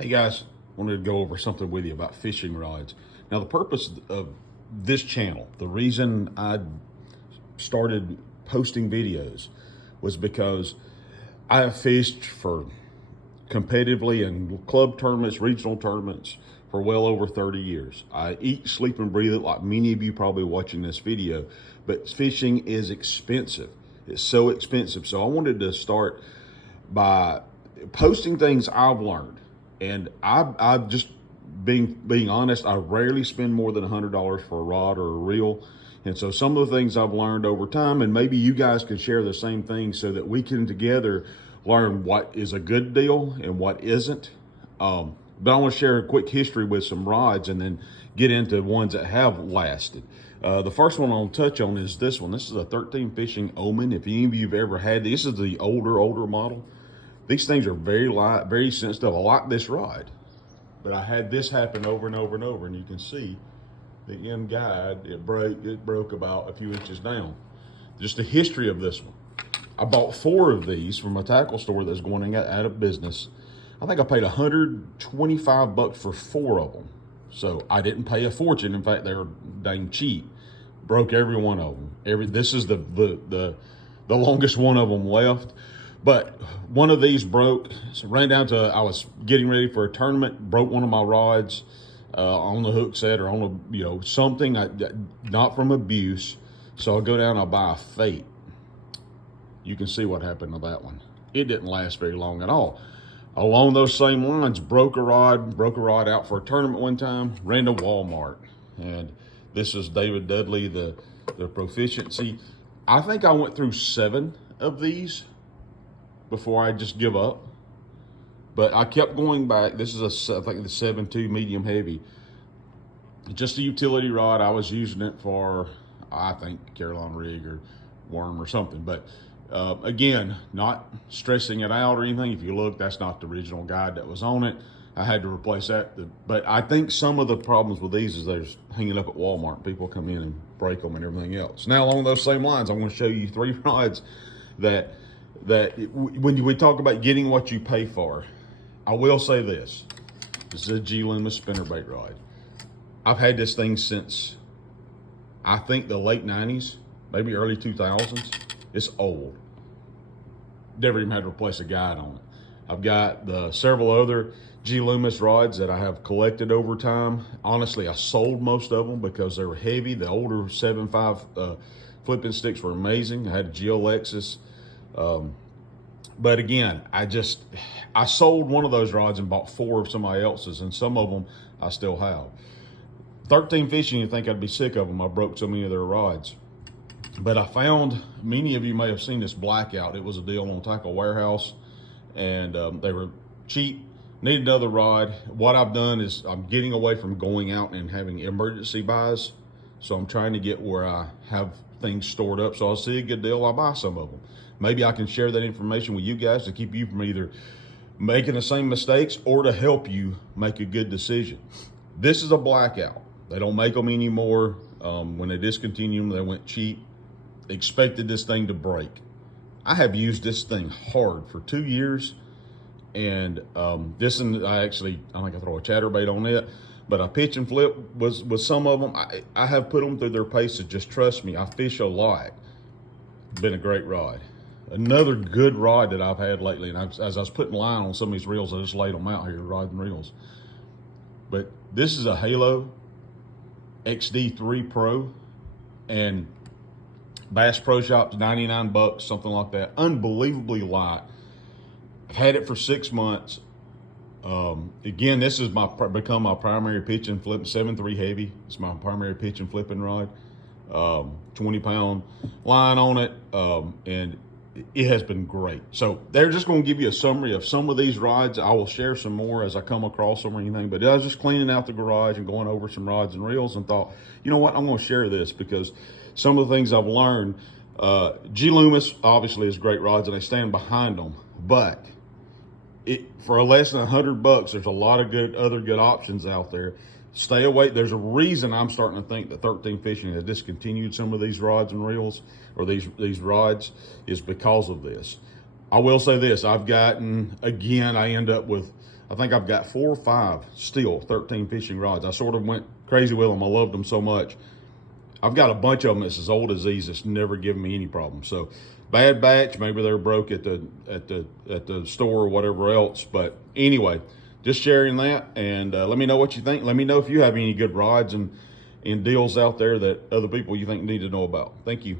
Hey guys, wanted to go over something with you about fishing rods. Now, the purpose of this channel, the reason I started posting videos was because I have fished for competitively in club tournaments, regional tournaments for well over 30 years. I eat, sleep, and breathe it like many of you probably watching this video, but fishing is expensive. It's so expensive. So I wanted to start by posting things I've learned. And I've just being honest, I rarely spend more than $100 for a rod or a reel. And so some of the things I've learned over time, and maybe you guys can share the same thing so that we can together learn what is a good deal and what isn't. But I want to share a quick history with some rods and then get into ones that have lasted. The first one I'll touch on is this one. This is a 13 Fishing Omen. If any of you have ever had this is the older model. These things are very light, very sensitive. I like this rod, but I had this happen over and over and over, and you can see the end guide, it broke about a few inches down. Just the history of this one. I bought 4 of these from a tackle store that's going out of business. I think I paid $125 for 4 of them. So I didn't pay a fortune. In fact, they were dang cheap. Broke every one of them. This is the longest one of them left. But one of these broke, so ran down to, I was getting ready for a tournament, broke one of my rods on the hook set or on the, something, not from abuse. So I'll go down, I'll buy a Fate. You can see what happened to that one. It didn't last very long at all. Along those same lines, broke a rod out for a tournament one time, ran to Walmart. And this is David Dudley, the Proficiency. I think I went through 7 of these before I just give up. But I kept going back. This is I think the 7.2 medium heavy. Just a utility rod. I was using it for, I think, Carolina rig or worm or something. But again, not stressing it out or anything. If you look, that's not the original guide that was on it. I had to replace that. But I think some of the problems with these is they're hanging up at Walmart. People come in and break them and everything else. Now, along those same lines, I'm going to show you 3 rods that when we talk about getting what you pay for. I will say this is a G Loomis spinnerbait rod. I've had this thing since I think the late 90s, maybe early 2000s. It's old. Never even had to replace a guide on it. I've got several other G Loomis rods that I have collected over time. Honestly, I sold most of them because they were heavy. The older 7.5 flipping sticks were amazing. I had a GeoLexus. But again, I sold one of those rods and bought 4 of somebody else's, and some of them I still have. 13 Fishing, you'd think I'd be sick of them. I broke so many of their rods. But I found, many of you may have seen this Blackout. It was a deal on Tackle Warehouse, and they were cheap. Needed another rod. What I've done is I'm getting away from going out and having emergency buys. So I'm trying to get where I have things stored up. So I'll see a good deal, I'll buy some of them. Maybe I can share that information with you guys to keep you from either making the same mistakes or to help you make a good decision. This is a Blackout. They don't make them anymore. When they discontinued them, they went cheap. Expected this thing to break. I have used this thing hard for 2 years. And I think I throw a chatterbait on it. But I pitch and flip with some of them. I have put them through their paces. Just trust me, I fish a lot. Been a great rod. Another good rod that I've had lately, and as I was putting line on some of these reels, I just laid them out here, rod and reels. But this is a Halo XD3 Pro, and Bass Pro Shop's $99, something like that. Unbelievably light. I've had it for 6 months. Again, this has become my primary pitch and flip. 7.3 heavy. It's my primary pitch and flipping rod. 20-pound line on it, and it has been great. So they're just going to give you a summary of some of these rods. I will share some more as I come across them or anything, but I was just cleaning out the garage and going over some rods and reels and thought, you know what, I'm going to share this because some of the things I've learned. G Loomis obviously is great rods and I stand behind them, but for less than $100, there's a lot of other good options out there. Stay away. There's a reason I'm starting to think that 13 Fishing has discontinued some of these rods and reels, or these rods, is because of this. I will say this, I've gotten, again, I end up with, I think I've got 4 or 5 still 13 fishing rods. I sort of went crazy with them. I loved them so much. I've got a bunch of them that's as old as these that's never given me any problems. So bad batch, maybe they're broke at the store or whatever else. But anyway, just sharing that, and let me know what you think. Let me know if you have any good rods and deals out there that other people you think need to know about. Thank you.